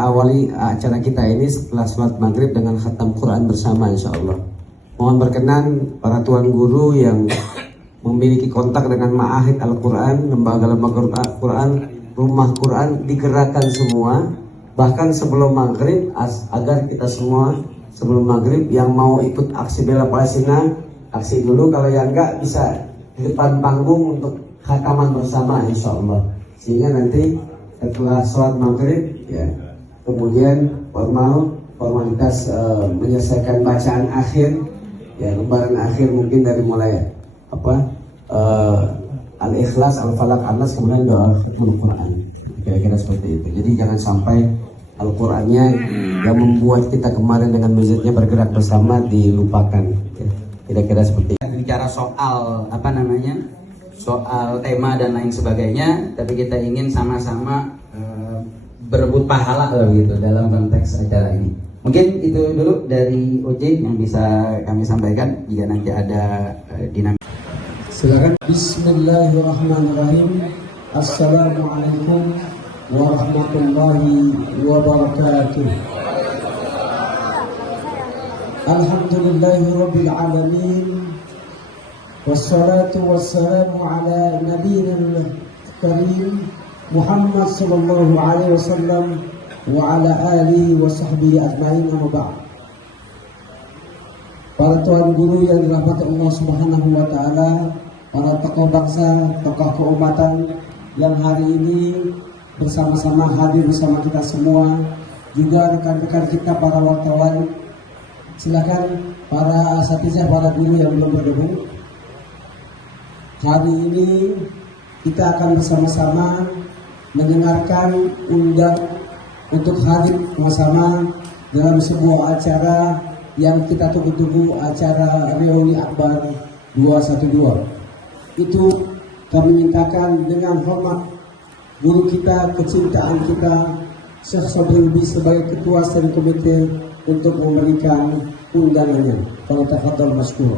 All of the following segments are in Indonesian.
Awali acara kita ini setelah sholat maghrib dengan khatam Quran bersama, insya Allah. Mohon berkenan para tuan guru yang memiliki kontak dengan ma'ahid Al-Quran, lembaga-lembaga Quran, rumah Quran digerakkan semua, bahkan sebelum maghrib, agar kita semua sebelum maghrib yang mau ikut aksi bela Palestina, aksi dulu, kalau yang enggak bisa di depan panggung untuk khataman bersama, insya Allah. Sehingga nanti setelah sholat maghrib, ya, kemudian formalitas menyelesaikan bacaan akhir, ya, lembaran akhir mungkin dari mulai Al-Ikhlas, Al-Falaq, An-Nas, kemudian doa khatmul Quran, kira-kira seperti itu. Jadi jangan sampai Al-Qurannya yang membuat kita kemarin dengan masjidnya bergerak bersama dilupakan, ya. Kira-kira seperti itu. Bicara soal soal tema dan lain sebagainya, tapi kita ingin sama-sama berebut pahala gitu dalam konteks acara ini. Mungkin itu dulu dari OJ yang bisa kami sampaikan. Jika nanti ada dinamika, silakan. Bismillahirrahmanirrahim. Assalamualaikum warahmatullahi wabarakatuh. Alhamdulillahirabbil alamin. Wassalatu wassalamu ala nabiyil karim Muhammad sallallahu alaihi wasallam wa ala alihi wa sahbihi ajma'in, amma ba'd. Para tuan guru yang dirahmati Allah Subhanahu wa taala, para tokoh bangsa, tokoh keumatan yang hari ini bersama-sama hadir bersama kita semua, juga rekan-rekan kita para wartawan. Silakan para asatizah, para guru yang belum bergabung. Hari ini kita akan bersama-sama mendengarkan undang untuk hadir bersama dalam sebuah acara yang kita tunggu-tunggu, acara reuni Akbar 212. Itu kami mintakan dengan hormat guru kita, kecintaan kita, Syekh Sobri Ubi sebagai ketua steering komite untuk memberikan undangannya. Kalau tafadhol masykur.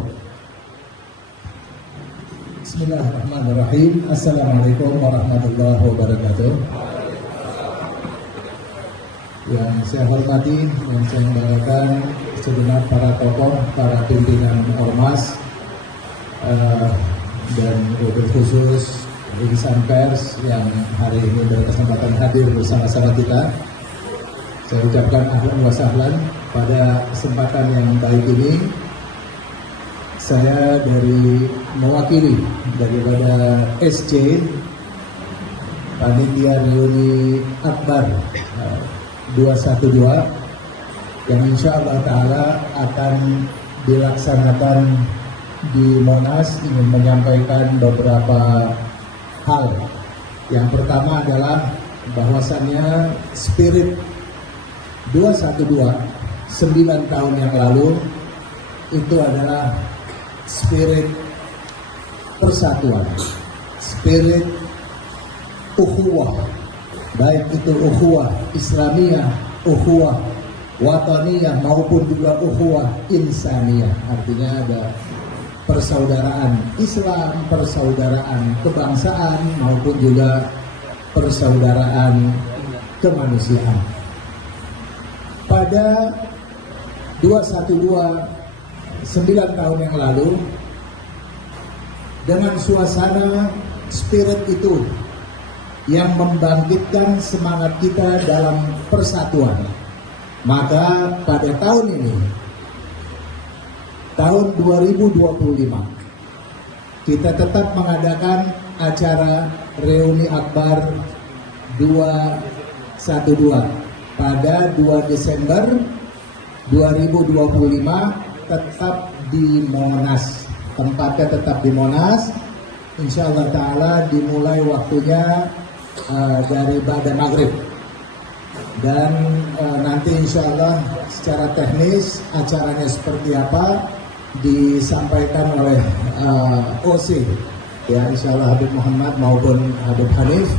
Bismillahirrahmanirrahim. Assalamualaikum warahmatullahi wabarakatuh. Yang saya hormati, yang saya banggakan segenap para tokoh, para pimpinan ormas, dan wabil khusus insan pers yang hari ini berkesempatan hadir bersama-sama kita. Saya ucapkan ahlan wa sahlan pada kesempatan yang baik ini. Saya mewakili daripada SC Panitia Reuni Akbar 212 yang insya Allah Ta'ala akan dilaksanakan di Monas, ingin menyampaikan beberapa hal. Yang pertama adalah bahwasannya spirit 212 9 tahun yang lalu itu adalah spirit persatuan, spirit ukhuwah, baik itu ukhuwah Islamiyah, ukhuwah wataniyah maupun juga ukhuwah insaniyah. Artinya ada persaudaraan Islam, persaudaraan kebangsaan maupun juga persaudaraan kemanusiaan. Pada 212 9 tahun yang lalu, dengan suasana spirit itu yang membangkitkan semangat kita dalam persatuan, maka pada tahun ini, tahun 2025, kita tetap mengadakan acara Reuni Akbar 212 pada 2 Desember 2025, tetap di Monas. Tempatnya tetap di Monas. Insya Allah Ta'ala dimulai waktunya dari ba'da maghrib. Dan nanti insya Allah secara teknis acaranya seperti apa disampaikan oleh OC, ya, insya Allah Habib Muhammad maupun Habib Hanif.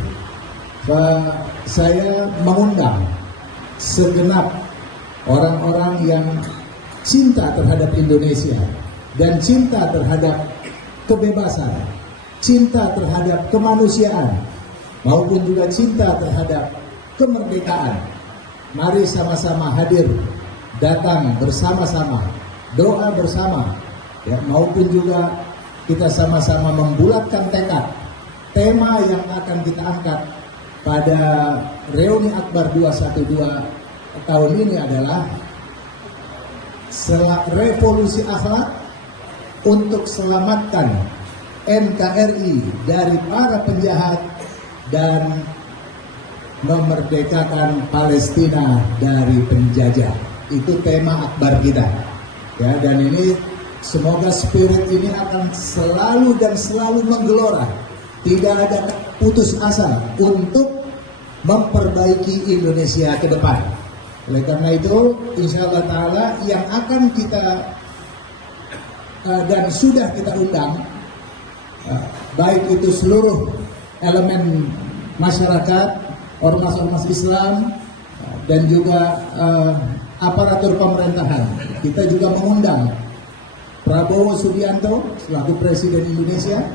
Saya mengundang segenap orang-orang yang cinta terhadap Indonesia dan cinta terhadap kebebasan, cinta terhadap kemanusiaan, maupun juga cinta terhadap kemerdekaan mari sama-sama hadir, datang bersama-sama, doa bersama, ya, maupun juga kita sama-sama membulatkan tekad. Tema yang akan kita angkat pada reuni Akbar 212 tahun ini adalah revolusi akhlak untuk selamatkan NKRI dari para penjahat dan memerdekakan Palestina dari penjajah. Itu tema Akbar kita. Ya, dan ini semoga spirit ini akan selalu dan selalu menggelora. Tidak ada putus asa untuk memperbaiki Indonesia ke depan. Oleh karena itu, insya Allah Ta'ala yang akan kita dan sudah kita undang, baik itu seluruh elemen masyarakat, ormas-ormas Islam, dan juga aparatur pemerintahan. Kita juga mengundang Prabowo Subianto selaku Presiden Indonesia,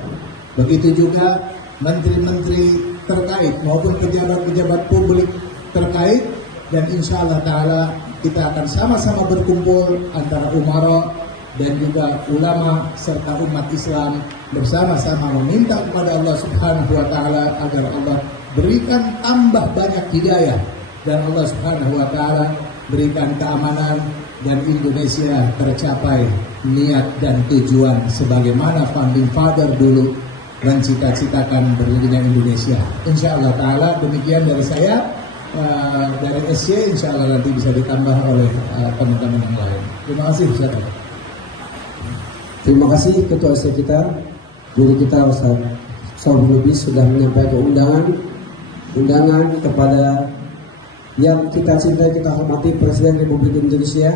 begitu juga menteri-menteri terkait maupun pejabat-pejabat publik terkait, dan insya Allah Ta'ala kita akan sama-sama berkumpul antara umara dan juga ulama serta umat Islam bersama-sama meminta kepada Allah Subhanahu wa Ta'ala agar Allah berikan tambah banyak hidayah, dan Allah Subhanahu wa Ta'ala berikan keamanan dan Indonesia tercapai niat dan tujuan sebagaimana founding father dulu mencita-citakan berdirinya Indonesia. Insya Allah Ta'ala demikian dari saya, dari SC, insya Allah nanti bisa ditambah oleh teman-teman yang lain. Terima kasih Ustaz. Terima kasih Ketua SC kita, guru kita Ustaz Saud Lubis sudah menyampaikan undangan kepada yang kita cintai, kita hormati Presiden Republik Indonesia.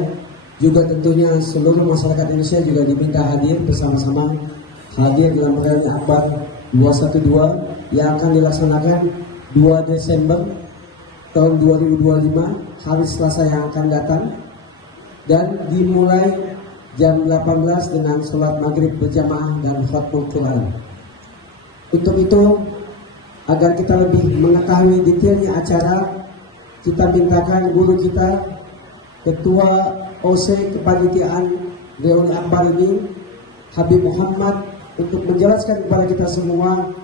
Juga tentunya seluruh masyarakat Indonesia juga diminta hadir bersama-sama, hadir dalam reuni Akbar 212 yang akan dilaksanakan 2 Desember tahun 2025, hari Selasa yang akan datang, dan dimulai jam 18 dengan sholat maghrib berjamaah dan khatmul Quran. Untuk itu, agar kita lebih mengetahui detailnya acara, kita mintakan guru kita, Ketua OC Kepanitiaan Reuni Akbar ini, Habib Muhammad, untuk menjelaskan kepada kita semua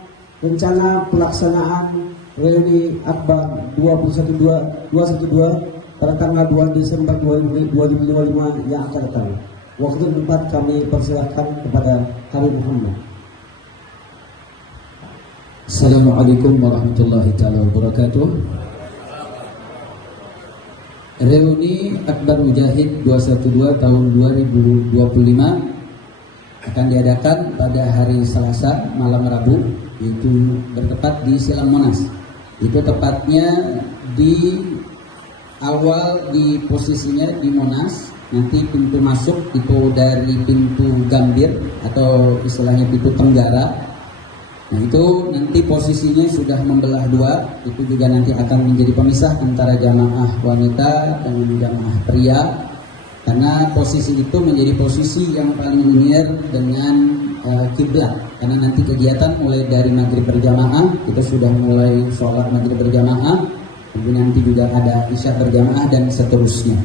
rencana pelaksanaan Reuni Akbar 212 pada tanggal 2 Desember 2025 yang akan datang. Waktu dan tempat kami persilakan kepada Habib Muhammad. Assalamualaikum warahmatullahi wabarakatuh. Reuni Akbar Mujahid 212 tahun 2025 akan diadakan pada hari Selasa malam Rabu, yaitu bertepat di Silang Monas. Itu tepatnya di awal, di posisinya di Monas. Nanti pintu masuk itu dari pintu Gambir atau istilahnya pintu Tenggara. Nah itu nanti posisinya sudah membelah dua. Itu juga nanti akan menjadi pemisah antara jamaah wanita dan jamaah pria, karena posisi itu menjadi posisi yang paling linear dengan kiblat. Karena nanti kegiatan mulai dari maghrib berjamaah, kita sudah mulai sholat maghrib berjamaah, kemudian nanti juga ada isya berjamaah dan seterusnya.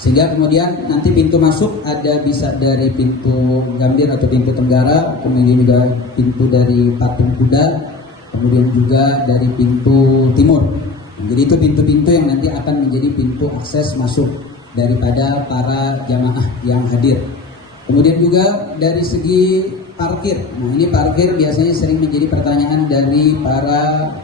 Sehingga kemudian nanti pintu masuk ada bisa dari pintu Gambir atau pintu Tenggara, kemudian juga pintu dari Patung Kuda, kemudian juga dari pintu Timur. Jadi itu pintu-pintu yang nanti akan menjadi pintu akses masuk daripada para jamaah yang hadir. Kemudian juga dari segi parkir. Nah ini parkir biasanya sering menjadi pertanyaan dari para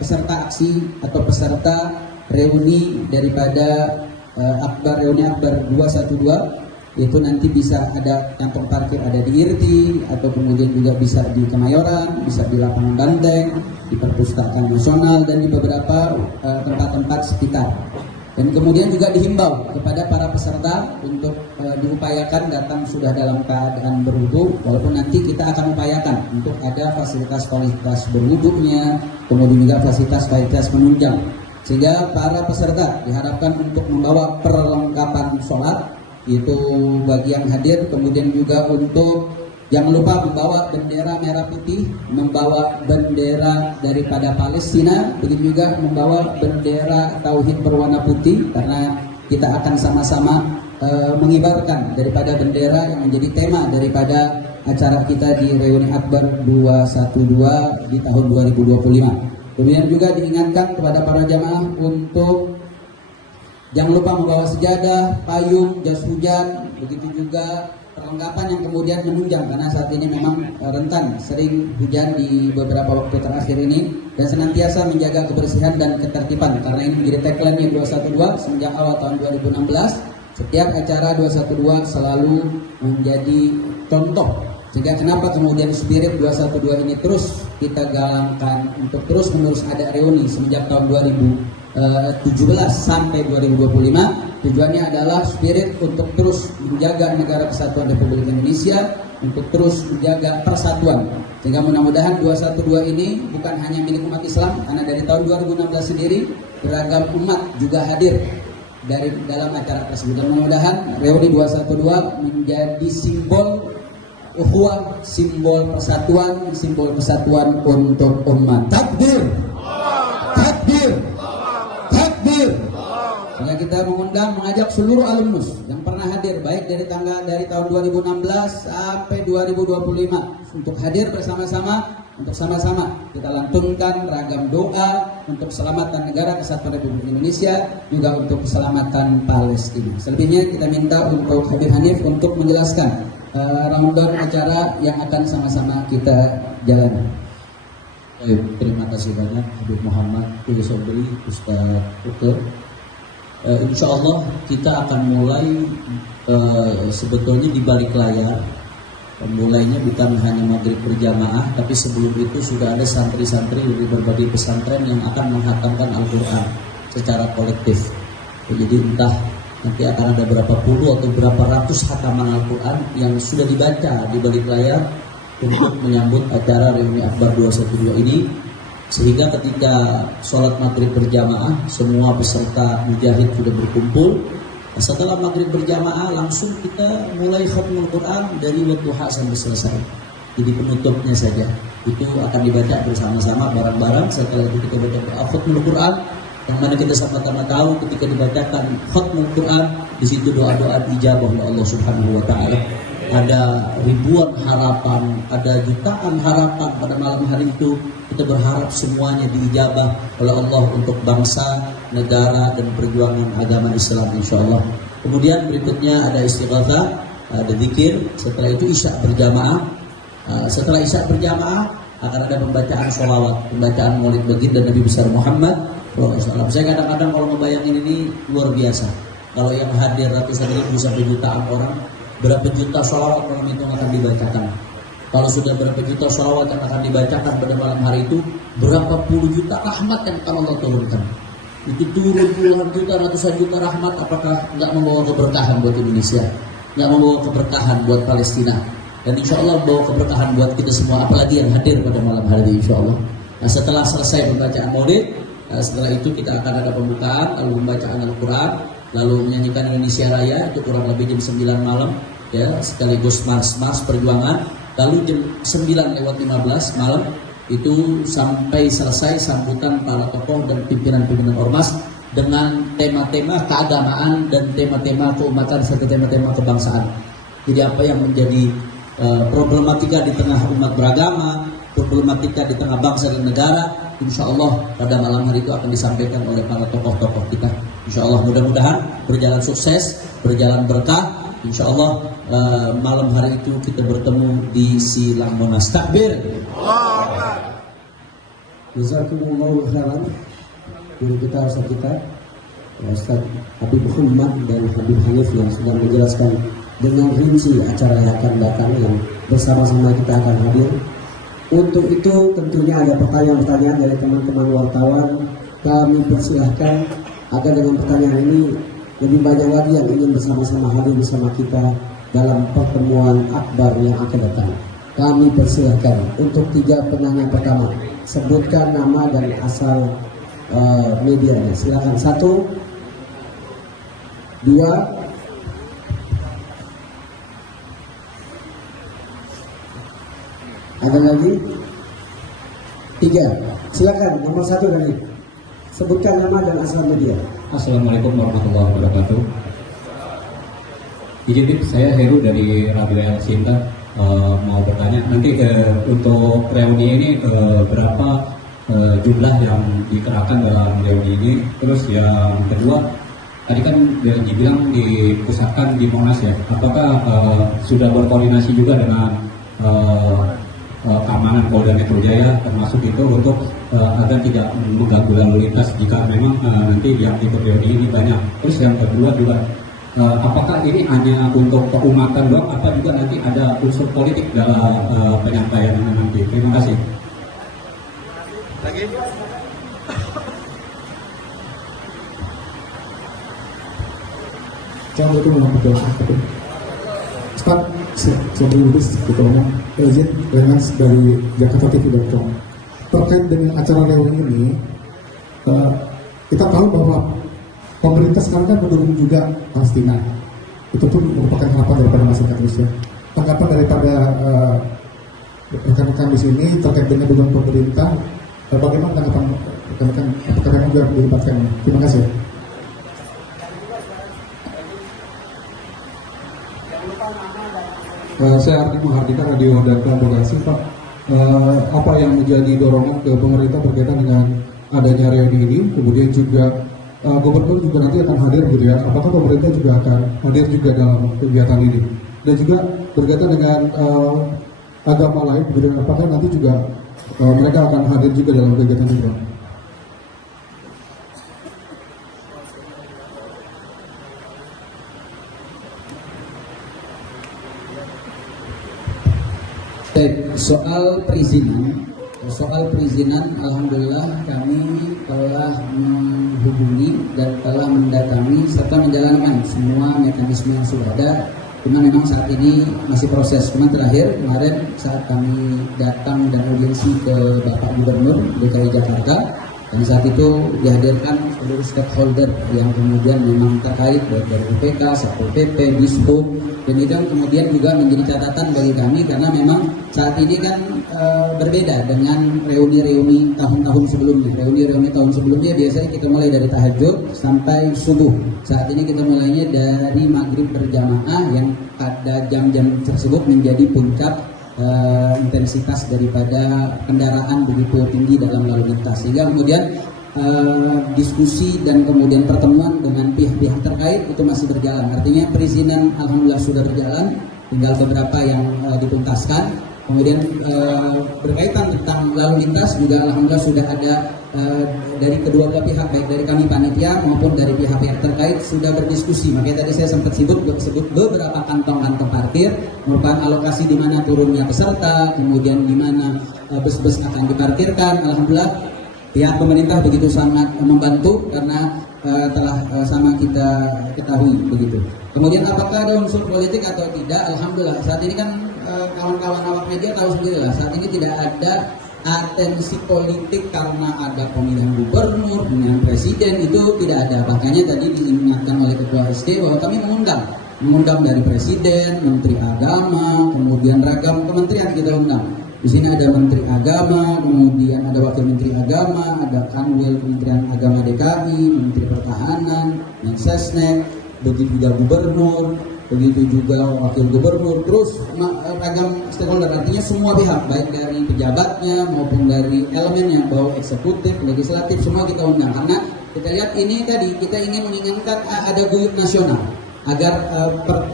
peserta aksi atau peserta reuni daripada Reuni Akbar 212, yaitu nanti bisa ada kantong parkir ada di Irti, atau kemudian juga bisa di Kemayoran, bisa di lapangan Banteng, di Perpustakaan Nasional, dan di beberapa tempat-tempat sekitar. Dan kemudian juga dihimbau kepada para peserta untuk diupayakan datang sudah dalam keadaan berwudu, walaupun nanti kita akan upayakan untuk ada fasilitas berwudunya, kemudian juga fasilitas penunjang. Sehingga para peserta diharapkan untuk membawa perlengkapan sholat, itu bagi yang hadir, kemudian juga untuk Jangan lupa membawa bendera merah putih, membawa bendera daripada Palestina, begitu juga membawa bendera tauhid berwarna putih, karena kita akan sama-sama mengibarkan daripada bendera yang menjadi tema daripada acara kita di Reuni Akbar 212 di tahun 2025. Kemudian juga diingatkan kepada para jamaah untuk jangan lupa membawa sejadah, payung, jas hujan, begitu juga perlengkapan yang kemudian menunjang, karena saat ini memang rentan sering hujan di beberapa waktu terakhir ini, dan senantiasa menjaga kebersihan dan ketertiban, karena ini menjadi tagline-nya 212 semenjak awal tahun 2016. Setiap acara 212 selalu menjadi contoh, sehingga kenapa kemudian spirit 212 ini terus kita galangkan untuk terus menerus ada reuni semenjak tahun 2017 sampai 2025. Tujuannya adalah spirit untuk terus menjaga negara kesatuan Republik Indonesia, untuk terus menjaga persatuan. Sehingga mudah-mudahan 212 ini bukan hanya milik umat Islam, karena dari tahun 2016 sendiri beragam umat juga hadir dari dalam acara tersebut. Dan mudah-mudahan reuni 212 menjadi simbol ukhuwah, simbol persatuan untuk umat. Takbir! Takbir! Takbir! Sehingga kita mengajak seluruh alumnus yang pernah hadir baik dari tahun 2016 sampai 2025 untuk hadir bersama-sama, untuk sama-sama kita lantunkan ragam doa untuk keselamatan negara kesatuan Republik Indonesia, juga untuk keselamatan Palestina. Selebihnya kita minta untuk Habib Hanif untuk menjelaskan rundown acara yang akan sama-sama kita jalani. Baik, terima kasih banyak Habib Muhammad Kudus Sobri, Ustaz Ukur. Insya Allah kita akan mulai sebetulnya di balik layar. Mulainya bukan hanya maghrib berjamaah, tapi sebelum itu sudah ada santri-santri dari berbagai pesantren yang akan menghatamkan Al-Quran secara kolektif. Jadi entah nanti akan ada berapa puluh atau berapa ratus khataman Al-Quran yang sudah dibaca di balik layar untuk menyambut acara Reuni Akbar 212 ini, sehingga ketika sholat maghrib berjamaah semua peserta mujahid sudah berkumpul. Setelah maghrib berjamaah langsung kita mulai khatmul Quran dari wadduha sampai selesai. Jadi penutupnya saja itu akan dibaca bersama-sama bareng-bareng. Setelah itu kita baca khatmul Quran, yang mana kita sama-sama tahu ketika dibacakan khatmul Quran, di situ doa-doa dijabah oleh Allah Subhanahu wa taala. Ada ribuan harapan, ada jutaan harapan pada malam hari itu. Kita berharap semuanya diijabah oleh Allah untuk bangsa, negara, dan perjuangan agama Islam, insya Allah. Kemudian berikutnya ada istighatsah, ada zikir. Setelah itu isya berjamaah. Setelah isya berjamaah akan ada pembacaan sholawat, pembacaan maulid baginda Nabi besar Muhammad SAW. Saya kadang-kadang kalau membayangin ini luar biasa. Kalau yang hadir ratusan ribu sampai jutaan orang, berapa juta sholawat malam itu akan dibacakan. Kalau sudah berapa juta sholawat yang akan dibacakan pada malam hari itu, berapa puluh juta rahmat yang akan Allah turunkan. Itu turun puluhan juta, ratusan juta rahmat. Apakah nggak membawa keberkahan buat Indonesia, nggak membawa keberkahan buat Palestina, dan insya Allah membawa keberkahan buat kita semua, apalagi yang hadir pada malam hari ini, insya Allah. Nah, setelah selesai pembacaan maulid, setelah itu kita akan ada pembukaan, lalu pembacaan Al-Quran, lalu menyanyikan Indonesia Raya, itu kurang lebih jam 9 malam, ya, sekaligus mars perjuangan. Lalu jam 9:15 malam itu sampai selesai sambutan para tokoh dan pimpinan-pimpinan ormas dengan tema-tema keagamaan dan tema-tema keumatan serta tema-tema kebangsaan. Jadi apa yang menjadi problematika di tengah umat beragama, problematika di tengah bangsa dan negara, insya Allah pada malam hari itu akan disampaikan oleh para tokoh-tokoh kita. Insya Allah mudah-mudahan berjalan sukses, berjalan berkah. Insya Allah malam hari itu kita bertemu di Silang Monas. Takbir. Jazakumullahu khairan. Guru kita, Ustaz kita, Ustaz Habib Muhammad dan Habib Hanif yang sudah menjelaskan dengan rinci acara yang akan datang yang bersama-sama kita akan hadir. Untuk itu tentunya ada pertanyaan-pertanyaan dari teman-teman wartawan. Kami persilahkan agar dengan pertanyaan ini lebih banyak lagi yang ingin bersama-sama hadir bersama kita dalam pertemuan akbar yang akan datang. Kami persilahkan untuk 3 penanya pertama. Sebutkan nama dan asal medianya. Silakan. 1, 2, Ada lagi? 3. Silakan nomor 1 dari. Sebutkan nama dan asal media. Assalamualaikum warahmatullahi wabarakatuh. Izin tip, saya Heru dari Radio El Sinta. Mau bertanya nanti untuk reuni ini berapa jumlah yang dikerahkan dalam reuni ini. Terus yang kedua, tadi kan dibilang dipusatkan di Monas ya. Apakah sudah berkoordinasi juga dengan keamanan Polda Metro Jaya termasuk itu untuk agar tidak mengganggu lalu lintas jika memang nanti yang ikut reuni ini banyak. Terus yang kedua juga, apakah ini hanya untuk keumatan doang, apa juga nanti ada unsur politik dalam penyampaian ini nanti? Terima kasih. Assalamualaikum warahmatullahi wabarakatuh. Pak, saya Lubis, Ketua Umum Izin Renans dari JakartaTV.com. Terkait dengan acara reuni ini, kita tahu bahwa pemerintah sekarang kan mendukung juga Palestina. Itu pun merupakan harapan daripada masyarakat Indonesia. Tanggapan daripada rekan-rekan di sini terkait dengan dukungan pemerintah, bagaimana tanggapan rekan-rekan? Apakah yang juga dilibatkan? Terima kasih. Saya Ardi Mahardika, Radio Data Bekasi, Pak. Apa yang menjadi dorongan ke pemerintah berkaitan dengan adanya reuni ini? Kemudian juga gubernur juga nanti akan hadir gitu ya. Apakah pemerintah juga akan hadir juga dalam kegiatan ini? Dan juga berkaitan dengan agama lain, kemudian apakah nanti juga mereka akan hadir juga dalam kegiatan itu? Soal perizinan, alhamdulillah kami telah menghubungi dan telah mendatangi serta menjalankan semua mekanisme yang sudah ada. Cuma memang saat ini masih proses. Cuma terakhir kemarin saat kami datang dan audiensi ke Bapak Gubernur DKI Jakarta, dan saat itu dihadirkan seluruh stakeholder yang kemudian memang terkait baik dari UPK, Satpol PP, Dishub, dan itu kemudian juga menjadi catatan bagi kami karena memang saat ini kan berbeda dengan reuni-reuni tahun-tahun sebelumnya. Reuni-reuni tahun sebelumnya biasanya kita mulai dari tahajud sampai subuh. Saat ini kita mulainya dari maghrib berjamaah yang pada jam-jam tersebut menjadi puncak intensitas daripada kendaraan begitu tinggi dalam lalu lintas, sehingga kemudian diskusi dan kemudian pertemuan dengan pihak-pihak terkait itu masih berjalan. Artinya perizinan alhamdulillah sudah berjalan, tinggal beberapa yang dituntaskan. Kemudian berkaitan tentang lalu lintas juga alhamdulillah sudah ada dari kedua belah pihak, baik dari kami panitia maupun dari pihak-pihak terkait sudah berdiskusi. Makanya tadi saya sempat sebut beberapa kantong-kantong parkir merupakan alokasi di mana turunnya peserta, kemudian di mana bus-bus akan diparkirkan. Alhamdulillah pihak pemerintah begitu sangat membantu karena telah sama kita ketahui begitu. Kemudian apakah ada unsur politik atau tidak? Alhamdulillah saat ini kan kawan-kawan awak media tahu sendiri lah, saat ini tidak ada atensi politik karena ada pemilihan gubernur, pemilihan presiden, itu tidak ada. Makanya tadi diingatkan oleh Ketua SD bahwa kami mengundang dari presiden, menteri agama, kemudian ragam kementerian kita undang. Di sini ada Menteri Agama, kemudian ada Wakil Menteri Agama, ada Kanwil Kementerian Agama DKI, Menteri Pertahanan, Mensesnek, begitu juga Gubernur, begitu juga Wakil Gubernur, terus ragam stakeholder, artinya semua pihak, baik dari pejabatnya maupun dari elemennya, bahwa eksekutif, legislatif, semua kita undang. Karena kita lihat ini tadi, kita ingin menginginkan ada guyup nasional, agar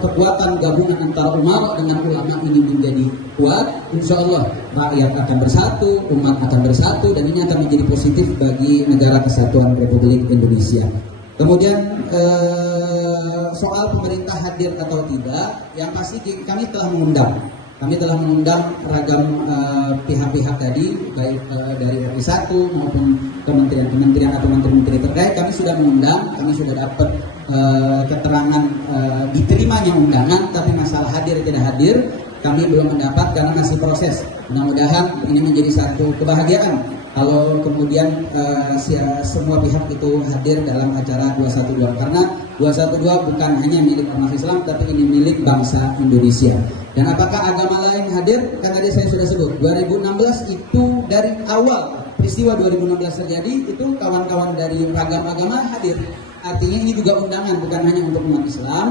kekuatan gabungan antara ulama dengan ulama ini menjadi kuat. Insya Allah rakyat akan bersatu, umat akan bersatu, dan ini akan menjadi positif bagi negara kesatuan Republik Indonesia. Kemudian soal pemerintah hadir atau tidak, yang pasti kami telah mengundang ragam pihak-pihak tadi, baik dari RI 1 maupun kementerian-kementerian atau menteri-menteri terkait. Kami sudah mengundang, kami sudah dapat keterangan diterimanya undangan, tapi masalah hadir tidak hadir kami belum mendapat karena masih proses. Mudah-mudahan ini menjadi satu kebahagiaan kalau kemudian semua pihak itu hadir dalam acara 212, karena 212 bukan hanya milik umat Islam, tapi ini milik bangsa Indonesia. Dan apakah agama lain hadir? Kan tadi saya sudah sebut, 2016 itu dari awal peristiwa 2016 terjadi, itu kawan-kawan dari ragam agama hadir. Artinya ini juga undangan, bukan hanya untuk umat Islam,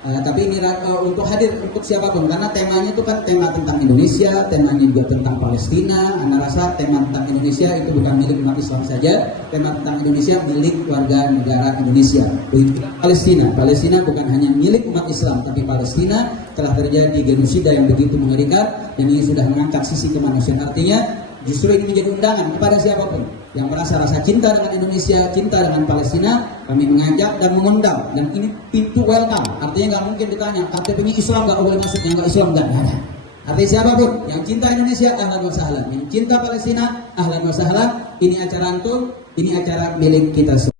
tapi ini untuk hadir untuk siapapun, karena temanya itu kan tema tentang Indonesia, temanya juga tentang Palestina. Anda rasa tema tentang Indonesia itu bukan milik umat Islam saja, tema tentang Indonesia milik warga negara Indonesia. Begitu Palestina bukan hanya milik umat Islam, tapi Palestina telah terjadi genosida yang begitu mengerikan, dan ini sudah mengangkat sisi kemanusiaan. Artinya justru ini menjadi undangan kepada siapapun yang merasa rasa cinta dengan Indonesia, cinta dengan Palestina. Kami mengajak dan mengundang, dan ini pintu welcome. Artinya nggak mungkin ditanya KTP ini Islam nggak boleh masuk, yang nggak Islam nggak ada. Artinya siapapun yang cinta Indonesia, ahlan wa sahlan. Yang cinta Palestina, ahlan wa sahlan. Ini acara antum, ini acara milik kita semua.